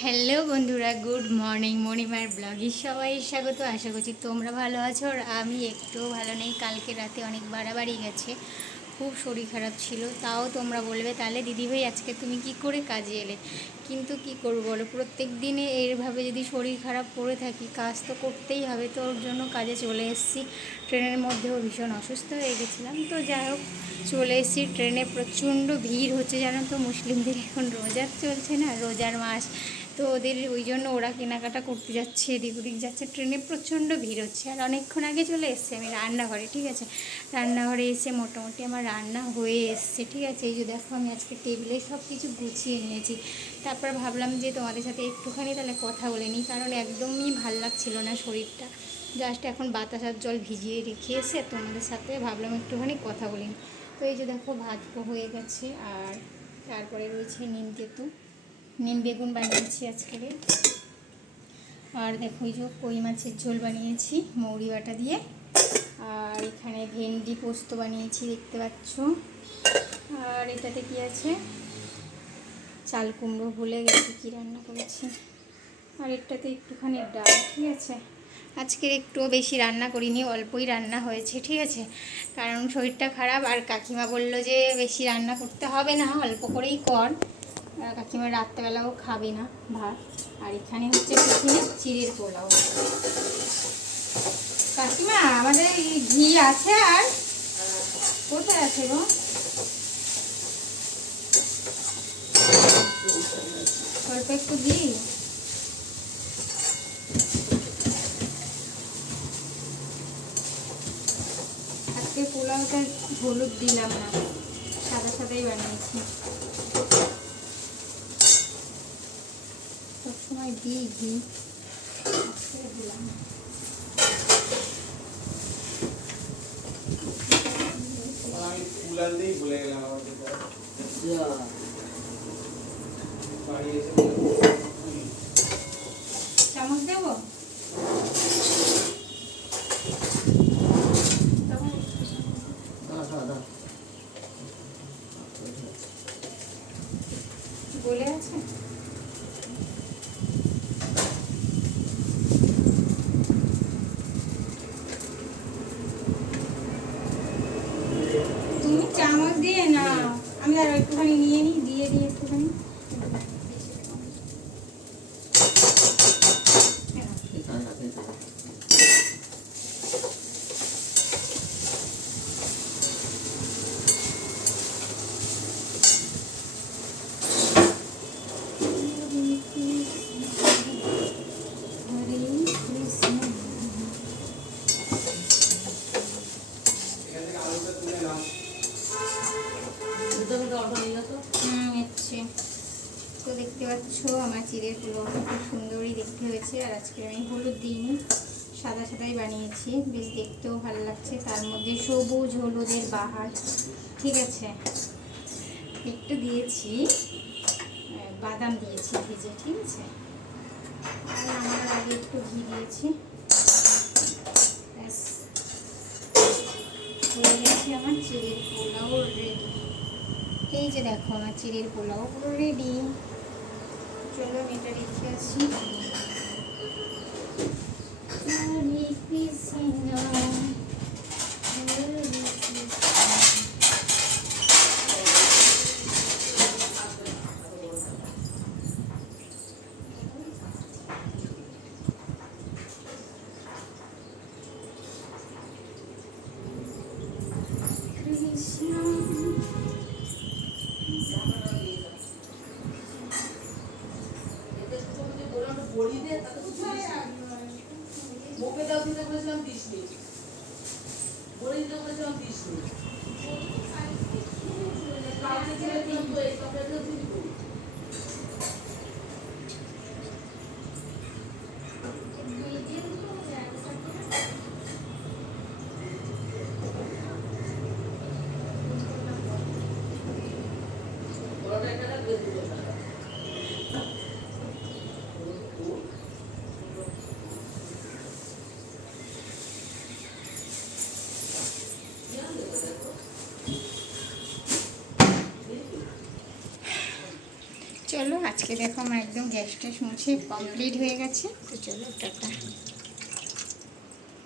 Hello বন্ধুরা, good morning মণিমার ব্লগে সবাই স্বাগত। আশা করছি তোমরা ভালো আছো আর আমি একটুও ভালো নেই। কালকে রাতে অনেক বাড়াবাড়ি গেছে। খুব শরীর খারাপ ছিল, তাও তোমরা বলবে, তাহলে দিদিভাই আজকে তুমি কি করে কাজে এলে? কিন্তু কি করব বলো, প্রত্যেক দিনে এইভাবে যদি শরীর খারাপ করে থাকি, কাজ তো করতেই হবে, তো ওর জন্য কাজে চলে এসেছি। ট্রেনের মধ্যেও ভীষণ অসুস্থ হয়ে গেছিলাম, তো যাই হোক, চলে এসেছি। ট্রেনে প্রচণ্ড ভিড় হচ্ছে, জানো তো, মুসলিমদের এখন রোজার চলছে না, রোজার মাস, তো ওদের ওই জন্য ওরা কেনাকাটা করতে যাচ্ছে, এদিক ওদিক যাচ্ছে। ট্রেনে প্রচণ্ড ভিড় হচ্ছে, আর অনেকক্ষণ আগে চলে এসছে আমি রান্নাঘরে, ঠিক আছে? রান্নাঘরে এসে মোটামুটি আমার রান্না হয়ে এসছে, ঠিক আছে? এই যে দেখো, আমি আজকে টেবিলে সব কিছু গুছিয়ে নিয়েছি। তারপর ভাবলাম যে তোমাদের সাথে একটুখানি তাহলে কথা বলে নিই, কারণ একদমই ভালো লাগছিল না শরীরটা। জাস্ট এখন বাতাসার জল ভিজিয়ে রেখে এসে তোমাদের সাথে ভাবলাম একটুখানি কথা বলে তো এই যে দেখো, ভাত হয়ে গেছে, আর তারপরে রয়েছে নিম তেঁতু। নিম বেগুন বানিয়েছি আজকে। আর দেখো ওই যে কই মাছের ঝোল বানিয়েছি, মৌরি বাটা দিয়ে। আর এখানে ভেন্ডি পোস্ত বানিয়েছি, দেখতে পাচ্ছ। আর এটাতে কি আছে? চাল কুমড়ো, ভুলে গেছি কী রান্না করেছি। আর এটাতে একটুখানি ডাল, ঠিক আছে? আজকের একটুও বেশি রান্না করিনি, অল্পই রান্না হয়েছে, ঠিক আছে? কারণ শরীরটা খারাপ, আর কাকিমা বলল যে বেশি রান্না করতে হবে না, অল্প করেই কর। কাকিমা রাত্রেবেলাও খাবে না ভাত। আর এখানে হচ্ছে চিড়ের পোলাও। কাকিমা, আমাদের ঘি আছে আর, কোথায় আছে গো? একটু ঘি আজকে পোলাওটা হলুদ দিলাম না, সাদা সাদাই বানিয়েছি। সবসময় দিই ঘি। আজকে দিলাম Yeah. আমি আর একটুখানি নিয়ে নিই দিয়ে দিই একটুখানি হরে কৃষ্ণ এখান থেকে আলুটা তুলে নাও। তো। দেখতে পাচ্ছ, আমার চিড়ের পোলাওটা খুব সুন্দরই দেখতে হয়েছে, আর আজকে আমি হলুদ দিইনি, সাদা সাদাই বানিয়েছি। বেশ দেখতেও ভালো লাগছে, তার মধ্যে সবুজ হলুদের বাহার, ঠিক আছে? একটু দিয়েছি বাদাম দিয়েছি ভেজে, ঠিক আছে? আর নামানোর আগে একটু ঘি দিয়েছি। ব্যাস, হয়ে গেছে আমার চিড়ের পোলাও এই যে দেখো আমার চিড়ের পোলাও পুরো রেডি চলো আমি এটা রেখে আসি। মুখে দাও দিতে বলেছিলাম দিস নি বলে দিতে বলেছিলাম দিস নি কিন্তু চলো আজকে দেখো আমার একদম গ্যাস ট্যাস মুছে কমপ্লিট হয়ে গেছে। তো চলো টাটা।